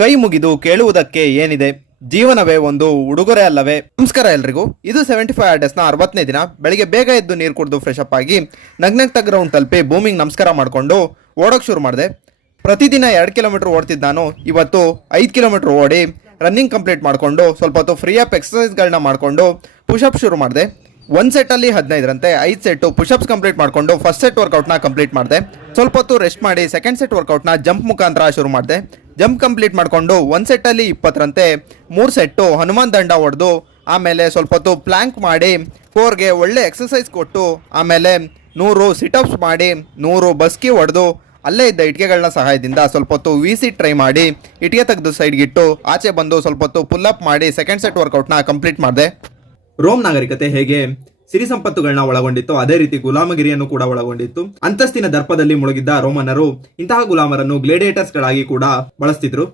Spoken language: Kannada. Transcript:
ಕೈ ಮುಗಿದು ಕೇಳುವುದಕ್ಕೆ ಏನಿದೆ, ಜೀವನವೇ ಒಂದು ಉಡುಗೊರೆ ಅಲ್ಲವೇ? ನಮಸ್ಕಾರ ಎಲ್ರಿಗೂ. ಇದು 75 ಡೇಸ್ನ 60ನೇ ದಿನ. ಬೆಳಿಗ್ಗೆ ಬೇಗ ಎದ್ದು ನೀರು ಕುಡಿದು ಫ್ರೆಶ್ ಅಪ್ ಆಗಿ ನಗ್ನಗ್ತ ಗ್ರೌಂಡ್ ತಲುಪಿ ಭೂಮಿಗೆ ನಮಸ್ಕಾರ ಮಾಡಿಕೊಂಡು ಓಡೋಕೆ ಶುರು ಮಾಡಿದೆ. ಪ್ರತಿದಿನ 2 ಕಿಲೋಮೀಟರ್ ಓಡ್ತಿದ್ದು ನಾನು ಇವತ್ತು 5 ಕಿಲೋಮೀಟರ್ ಓಡಿ ರನ್ನಿಂಗ್ ಕಂಪ್ಲೀಟ್ ಮಾಡಿಕೊಂಡು ಸ್ವಲ್ಪ ಹೊತ್ತು ಫ್ರೀ ಅಪ್ ಎಕ್ಸಸೈಸ್ಗಳನ್ನ ಮಾಡಿಕೊಂಡು ಪುಷಪ್ ಶುರು ಮಾಡಿದೆ. ಒಂದು ಸೆಟ್ಟಲ್ಲಿ 15ರಂತೆ 5 ಸೆಟ್ಟು ಪುಷಪ್ಸ್ ಕಂಪ್ಲೀಟ್ ಮಾಡಿಕೊಂಡು ಫಸ್ಟ್ ಸೆಟ್ ವರ್ಕೌಟ್ನ ಕಂಪ್ಲೀಟ್ ಮಾಡಿದೆ. ಸ್ವಲ್ಪ ಹೊತ್ತು ರೆಸ್ಟ್ ಮಾಡಿ ಸೆಕೆಂಡ್ ಸೆಟ್ ವರ್ಕೌಟ್ನ ಜಂಪ್ ಮುಖಾಂತರ ಶುರು ಮಾಡಿದೆ. ಜಂಪ್ ಕಂಪ್ಲೀಟ್ ಮಾಡಿಕೊಂಡು ಒಂದು ಸೆಟ್ಟಲ್ಲಿ 20ರಂತೆ 3 ಸೆಟ್ಟು ಹನುಮಾನ್ ದಂಡ ಹೊಡೆದು ಆಮೇಲೆ ಸ್ವಲ್ಪ ಹೊತ್ತು ಪ್ಲ್ಯಾಂಕ್ ಮಾಡಿ ಕೋರ್ಗೆ ಒಳ್ಳೆ ಎಕ್ಸಸೈಸ್ ಕೊಟ್ಟು ಆಮೇಲೆ 100 ಸಿಟಪ್ಸ್ ಮಾಡಿ 100 ಬಸ್ಕಿ ಹೊಡೆದು ಅಲ್ಲೇ ಇದ್ದ ಇಟ್ಟಿಗೆಗಳನ್ನ ಸಹಾಯದಿಂದ ಸ್ವಲ್ಪ ಹೊತ್ತು ವಿ ಟ್ರೈ ಮಾಡಿ ಇಟ್ಟಿಗೆ ತೆಗೆದು ಸೈಡ್ಗಿಟ್ಟು ಆಚೆ ಬಂದು ಸ್ವಲ್ಪ ಹೊತ್ತು ಪುಲ್ಲಪ್ ಮಾಡಿ ಸೆಕೆಂಡ್ ಸೆಟ್ ವರ್ಕೌಟ್ನ ಕಂಪ್ಲೀಟ್ ಮಾಡಿದೆ. ರೋಮ್ ನಾಗರಿಕತೆ ಹೇಗೆ ಸಿರಿ ಸಂಪತ್ತುಗಳನ್ನ ಒಳಗೊಂಡಿತ್ತು, ಅದೇ ರೀತಿ ಗುಲಾಮಗಿರಿಯನ್ನು ಕೂಡ ಒಳಗೊಂಡಿತ್ತು. ಅಂತಸ್ತಿನ ದರ್ಪದಲ್ಲಿ ಮುಳುಗಿದ್ದ ರೋಮನರು ಇಂತಹ ಗುಲಾಮರನ್ನು ಗ್ಲೇಡಿಯೇಟರ್ಸ್ ಗಳಾಗಿ ಕೂಡ ಬಳಸ್ತಿದ್ರು.